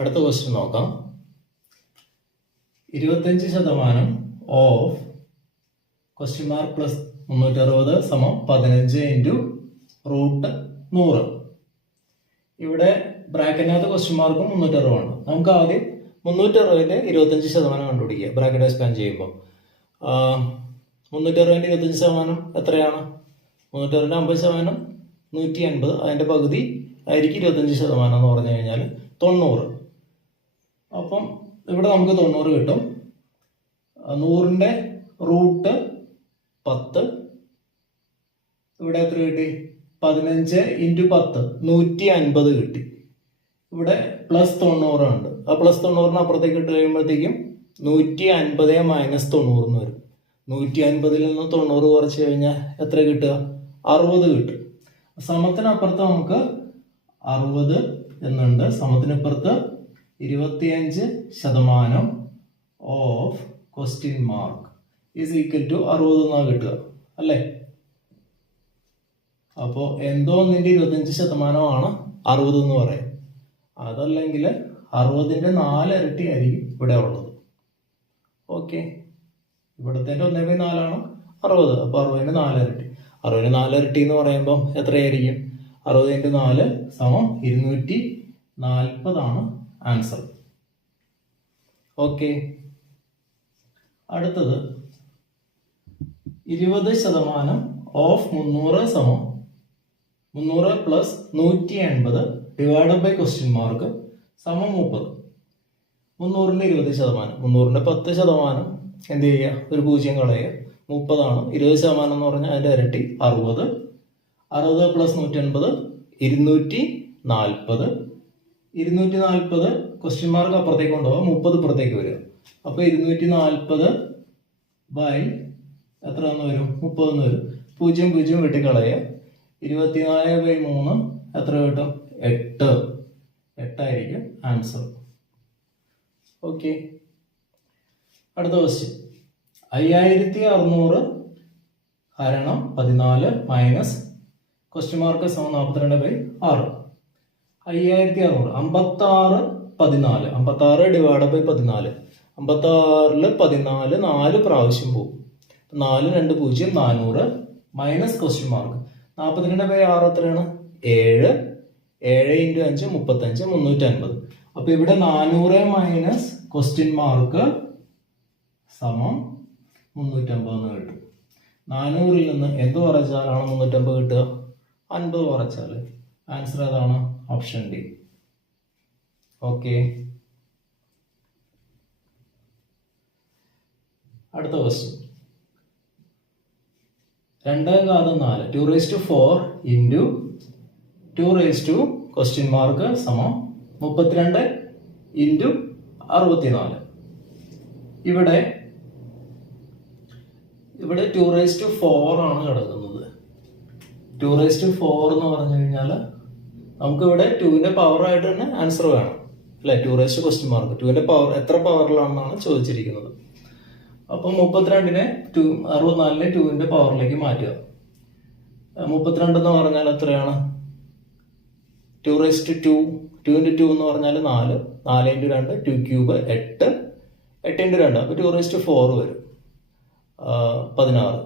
അടുത്ത ക്വസ്റ്റ്യൻ നോക്കാം. ഇരുപത്തഞ്ച് ശതമാനം ഓഫ് ക്വസ്റ്റ്യൻ മാർക്ക് പ്ലസ് മുന്നൂറ്ററുപത് സമം പതിനഞ്ച് ഇന്റു റൂട്ട് നൂറ്. ഇവിടെ ബ്രാക്കറ്റിനകത്ത് ക്വസ്റ്റ്യൻ മാർക്കും മുന്നൂറ്ററുപതാണ് നമുക്ക് ആദ്യം മുന്നൂറ്ററുപതിന്റെ ഇരുപത്തഞ്ച് ശതമാനം കണ്ടുപിടിക്കുക. ബ്രാക്കറ്റ് എക്സ്പാൻഡ് ചെയ്യുമ്പോൾ മുന്നൂറ്ററുപതിന്റെ ഇരുപത്തഞ്ച് ശതമാനം എത്രയാണ്? മുന്നൂറ്ററുപതിന്റെ അമ്പത് ശതമാനം നൂറ്റി അൻപത്. അതിന്റെ പകുതി ആയിരിക്കും ഇരുപത്തഞ്ച് ശതമാനം എന്ന് പറഞ്ഞു കഴിഞ്ഞാൽ തൊണ്ണൂറ്. അപ്പം ഇവിടെ നമുക്ക് തൊണ്ണൂറ് കിട്ടും. നൂറിന്റെ റൂട്ട് പത്ത്. ഇവിടെ എത്ര കിട്ടി? പതിനഞ്ച് ഇന്റു പത്ത് നൂറ്റി അൻപത് കിട്ടി. ഇവിടെ പ്ലസ് തൊണ്ണൂറുണ്ട് ആ പ്ലസ് തൊണ്ണൂറിന് അപ്പുറത്തേക്ക് ഇട്ട് കഴിയുമ്പോഴത്തേക്കും നൂറ്റി അൻപത് മൈനസ് തൊണ്ണൂറിന് വരും. നൂറ്റി അൻപതിൽ നിന്ന് തൊണ്ണൂറ് കുറച്ച് കഴിഞ്ഞാൽ എത്ര കിട്ടുക? അറുപത് കിട്ടും. സമത്തിനപ്പുറത്ത് നമുക്ക് അറുപത് എന്നുണ്ട്. സമത്തിനപ്പുറത്ത് ഇരുപത്തിയഞ്ച് ശതമാനം of question mark is equal to അറുപത് എന്നാണ് കിട്ടുക അല്ലേ? അപ്പോൾ എന്തോ ഒന്നിന്റെ ഇരുപത്തഞ്ച് ശതമാനമാണ് അറുപത് എന്ന് പറയും. അതല്ലെങ്കിൽ അറുപതിന്റെ നാലിരട്ടി ആയിരിക്കും ഇവിടെ ഉള്ളത്. ഓക്കെ ഇവിടുത്തെ ഒന്നേ ബൈ നാലാണ് അറുപത്. അപ്പോൾ അറുപതിന്റെ നാലിരട്ടി അറുപതിന്റെ നാലിരട്ടി എന്ന് പറയുമ്പോൾ എത്രയായിരിക്കും? അറുപതിന്റെ നാല് സമം ഇരുന്നൂറ്റി നാൽപ്പതാണ് ആൻസർ. ഓക്കെ. അടുത്തത്. ഇരുപത് ശതമാനം ഓഫ് മുന്നൂറ് സമം. മുന്നൂറ് പ്ലസ് നൂറ്റി എൺപത് ഡിവൈഡഡ് ബൈ ക്വസ്റ്റ്യൻ മാർക്ക് സമം മുപ്പത്. മുന്നൂറിന്റെ ഇരുപത് ശതമാനം. മുന്നൂറിന്റെ പത്ത് ശതമാനം എന്ത് ചെയ്യുക? ഒരു പൂജ്യം കളയുക. മുപ്പതാണ് ഇരുപത് ശതമാനം എന്ന് പറഞ്ഞാൽ അതിന്റെ ഇരട്ടി അറുപത്. അറുപത് പ്ലസ് നൂറ്റി എൺപത് ഇരുന്നൂറ്റി നാൽപ്പത്. ഇരുന്നൂറ്റി നാൽപ്പത് ക്വസ്റ്റ്യൻ മാർക്ക് അപ്പുറത്തേക്ക് കൊണ്ടുപോകാം. മുപ്പത് പുറത്തേക്ക് വരിക അപ്പോൾ ഇരുന്നൂറ്റി നാൽപ്പത് ബൈ എത്ര എന്ന് വരും? മുപ്പത് എന്ന് വരും. പൂജ്യം പൂജ്യം വെട്ടിക്കളയുക ഇരുപത്തിനാല് ബൈ മൂന്ന് എത്ര കിട്ടും? എട്ട്. എട്ടായിരിക്കും ആൻസർ ഓക്കെ അടുത്ത ക്വസ്റ്റ്യൻ അയ്യായിരത്തി അറുന്നൂറ് ഹരണം പതിനാല് മൈനസ് ക്വസ്റ്റ്യൻ മാർക്ക് സമം നാൽപ്പത്തിരണ്ട് ബൈ ആറ്. അയ്യായിരത്തി അറുന്നൂറ് അമ്പത്താറ് പതിനാല്. അമ്പത്താറ് ഡിവൈഡ് ബൈ പതിനാല്. അമ്പത്താറിൽ പതിനാല് നാല് പ്രാവശ്യം പോകും. നാല് രണ്ട് പൂജ്യം നാനൂറ് മൈനസ് ക്വസ്റ്റ്യൻ മാർക്ക് നാൽപ്പത്തിരണ്ട് ബൈ ആറ് എത്രയാണ്? ഏഴ്. ഏഴ് ഇന്റു അഞ്ച് മുപ്പത്തഞ്ച് മുന്നൂറ്റി അൻപത് അപ്പൊ ഇവിടെ നാനൂറ് മൈനസ് ക്വസ്റ്റ്യൻ മാർക്ക് സമം മുന്നൂറ്റമ്പത് എന്ന് കിട്ടും. നാനൂറിൽ നിന്ന് എന്ത് കുറച്ചാലാണ് മുന്നൂറ്റമ്പത് കിട്ടുക? അൻപത് കുറച്ചാൽ ആൻസർ ഏതാണ് ഓപ്ഷൻ ഡി ഓക്കെ അടുത്ത ക്വസ്റ്റ്യൻ രണ്ട് കാതം നാല്. Two raise to four into two raise to question mark സമം മുപ്പത്തിരണ്ട് ഇന്റു അറുപത്തിനാല്. ഇവിടെ ഇവിടെ ടു റേസ് ടു ഫോർ ആണ് കിടക്കുന്നത്. ടു റേസ് ടു ഫോർ എന്ന് പറഞ്ഞു കഴിഞ്ഞാൽ നമുക്ക് ഇവിടെ ടുവിന്റെ പവർ ആയിട്ട് തന്നെ ആൻസർ വേണം. അല്ലെ? Two raise to question mark ടുവിന്റെ പവർ എത്ര പവറിലാണെന്നാണ് ചോദിച്ചിരിക്കുന്നത്. അപ്പം മുപ്പത്തിരണ്ടിനെ ടു അറുപത്തിനാലിനെ ടുവിന്റെ പവറിലേക്ക് മാറ്റുക. മുപ്പത്തിരണ്ട് എന്ന് പറഞ്ഞാൽ എത്രയാണ്? Two raise to two into two എന്ന് പറഞ്ഞാൽ നാല്. നാല് ഇന്റു രണ്ട് ടു ക്യൂബ് എട്ട്. എട്ട് ഇന്റു രണ്ട് അപ്പോൾ ടു റേസ് ടു ഫോർ വരും പതിനാറ്.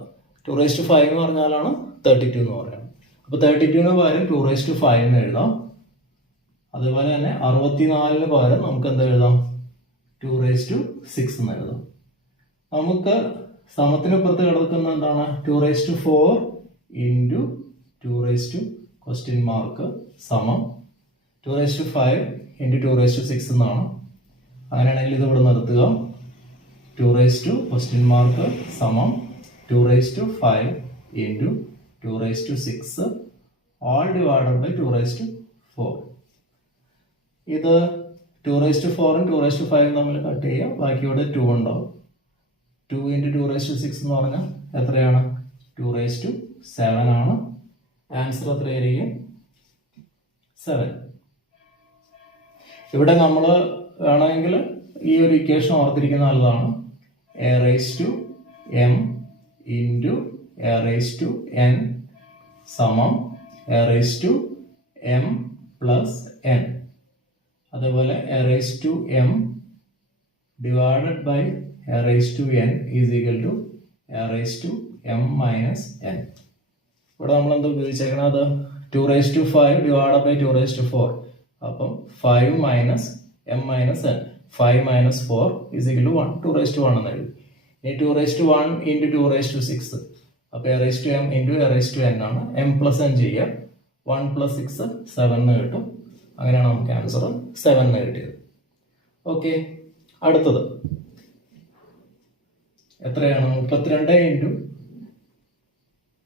ടു റേസ് ടു ഫൈവ് എന്ന് പറഞ്ഞാലാണ് തേർട്ടി ടു എന്ന് പറയുന്നത്. അപ്പോൾ തേർട്ടി ടുവിന് പകരം ടു റേസ് ടു ഫൈവ് എന്ന് എഴുതാം. അതേപോലെ തന്നെ അറുപത്തിനാലിന് പകരം നമുക്ക് എന്താ എഴുതാം? ടു റേസ് ടു സിക്സ് എന്ന് എഴുതാം. നമുക്ക് സമത്തിനപ്പുറത്ത് കിടക്കുന്ന എന്താണ്? Two raise to four into two raise to question mark സമം. Two raise to five into two raise to six എന്നാണ്. അങ്ങനെയാണെങ്കിൽ ഇത് ഇവിടെ നിർത്തുക. Two raise to question mark സമം. Two raise to five into two raise to six all divided by two raise to four ഇത് two raise to ഫോറും two raise to ഫൈവും തമ്മിൽ കട്ട് ചെയ്യുക ബാക്കി ഇവിടെ ടു ഉണ്ടാവും. Two into two raise to six എന്ന് പറഞ്ഞാൽ എത്രയാണ്? ടു റേസ് ടു സെവൻ ആണ്. ആൻസർ എത്രയായിരിക്കും സെവൻ ഇവിടെ നമ്മൾ വേണമെങ്കിൽ ഈ ഒരു ഇക്വേഷൻ ഓർത്തിരിക്കുന്ന നല്ലതാണ്. A raise to M into A raise to N സമം raise to M plus N അതേപോലെ raise to M divided by A to N is to A to M minus N ഇവിടെ നമ്മൾ എന്താ ഉപയോഗിച്ചേക്കണത് two raise to five divide by two raise to four അപ്പം five minus M minus N five minus four is to one two raise to one എന്ന് എഴുതി. ഇനി two raise to one into two raise to six അപ്പോൾ A raise to M into A raise to N ആണ്. M plus N ചെയ്യുക. One plus six seven കിട്ടും. അങ്ങനെയാണ് നമുക്ക് answer seven കിട്ടിയത്. ഓക്കെ അടുത്തത്. എത്രയാണ്? മുപ്പത്തിരണ്ട് ഇന്റു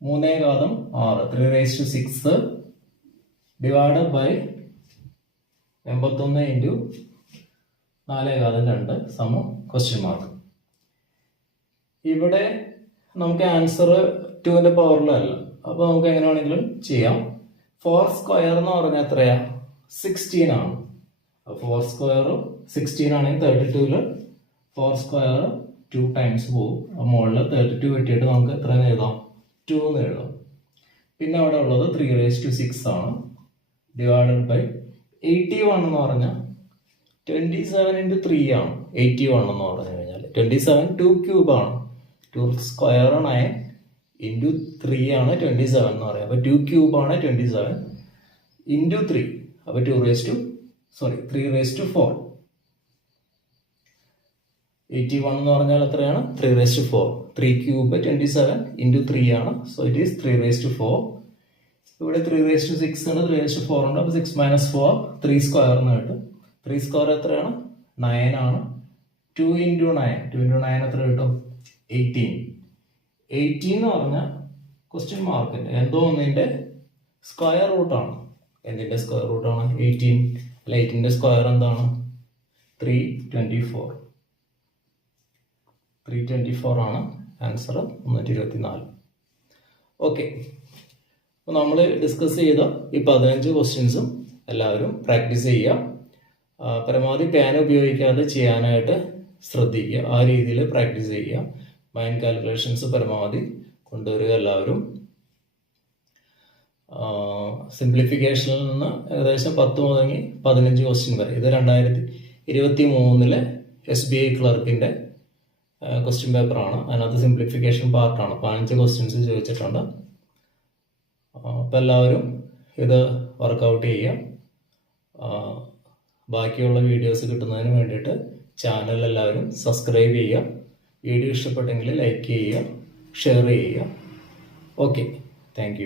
മൂന്നേ ഘാതം ആറ്. Three raise to six divide by എൺപത്തൊന്ന് ഇന്റു നാലേ ഘാതം രണ്ട്. സമം ക്വസ്റ്റ്യൻ മാർക്ക് ഇവിടെ നമുക്ക് ആൻസർ ടുവിന്റെ പവറിലല്ല അപ്പോൾ നമുക്ക് എങ്ങനെ വേണമെങ്കിലും ചെയ്യാം. ഫോർ സ്ക്വയർ എന്ന് പറഞ്ഞാൽ എത്രയാ? സിക്സ്റ്റീൻ ആണ്. ഫോർ സ്ക്വയർ സിക്സ്റ്റീൻ ആണെങ്കിൽ തേർട്ടി ടുവിൽ ഫോർ സ്ക്വയർ ടു ടൈംസ് പോകും. മുകളിൽ തേർട്ടി ടു വെട്ടിയിട്ട് നമുക്ക് എത്ര എഴുതാം? ടു എന്ന് എഴുതാം. പിന്നെ അവിടെ ഉള്ളത് ത്രീ റേസ് ടു സിക്സ് ആണ്. ഡിവൈഡഡ് ബൈ എയ്റ്റി വൺ എന്ന് പറഞ്ഞാൽ ട്വന്റി സെവൻ ഇന്റു ത്രീ ആണ്. എയ്റ്റി വൺ എന്ന് പറഞ്ഞു കഴിഞ്ഞാൽ twenty seven two ക്യൂബാണ് two square nine into three ആണ് ട്വന്റി സെവൻ എന്ന് പറയുന്നത് അപ്പോൾ ടു ക്യൂബ് ആണ് ട്വന്റി സെവൻ ഇന്റു ത്രീ അപ്പോൾ two raise to sorry three raise to four eighty one എന്ന് പറഞ്ഞാൽ എത്രയാണ്? Three raise to four three cube twenty seven into three ആണ്. So it is three raise to four ഇവിടെ three raise to six ഉണ്ട് three raise to four ഉണ്ട്. അപ്പോൾ six minus four three square എന്ന് കിട്ടും. ത്രീ സ്ക്വയർ എത്രയാണ്? Nine ആണ്. Two into nine two into nine എത്ര കിട്ടും? എയ്റ്റീൻ എയ്റ്റീൻ എന്ന് പറഞ്ഞാൽ ക്വസ്റ്റ്യൻ മാർക്കിന്റെ എന്തോ ഒന്നിന്റെ സ്ക്വയർ റൂട്ടാണ് എന്തിന്റെ സ്ക്വയർ റൂട്ടാണ് എയ്റ്റീൻ അല്ല എയ്റ്റീന്റെ സ്ക്വയർ എന്താണ്? Three twenty four three twenty four ആണ് ആൻസർ മുന്നൂറ്റി ഇരുപത്തി നാല് ഓക്കെ അപ്പോൾ നമ്മൾ ഡിസ്കസ് ചെയ്ത ഈ പതിനഞ്ച് ക്വസ്റ്റ്യൻസും എല്ലാവരും പ്രാക്ടീസ് ചെയ്യുക. പരമാവധി പേന ഉപയോഗിക്കാതെ ചെയ്യാനായിട്ട് ശ്രദ്ധിക്കുക. ആ രീതിയിൽ പ്രാക്ടീസ് ചെയ്യുക. മൈൻഡ് കാൽക്കുലേഷൻസ് പരമാവധി കൊണ്ടുവരിക എല്ലാവരും. സിംപ്ലിഫിക്കേഷനിൽ നിന്ന് ഏകദേശം പത്ത് മുതങ്ങി പതിനഞ്ച് ക്വസ്റ്റ്യൻ വരെ. ഇത് രണ്ടായിരത്തി ഇരുപത്തി മൂന്നിലെ എസ് ബി ഐ ക്ലർക്കിന്റെ ക്വസ്റ്റ്യൻ പേപ്പറാണ് അതിനകത്ത് സിംപ്ലിഫിക്കേഷൻ പാർട്ടാണ് പതിനഞ്ച് ക്വസ്റ്റ്യൻസ് ചോദിച്ചിട്ടുണ്ട്. അപ്പോൾ എല്ലാവരും ഇത് വർക്കൗട്ട് ചെയ്യുക. ബാക്കിയുള്ള വീഡിയോസ് കിട്ടുന്നതിന് വേണ്ടിയിട്ട് ചാനൽ എല്ലാവരും സബ്സ്ക്രൈബ് ചെയ്യുക. വീഡിയോ ഇഷ്ടപ്പെട്ടെങ്കിൽ ലൈക്ക് ചെയ്യുക ഷെയർ ചെയ്യുക. Okay thank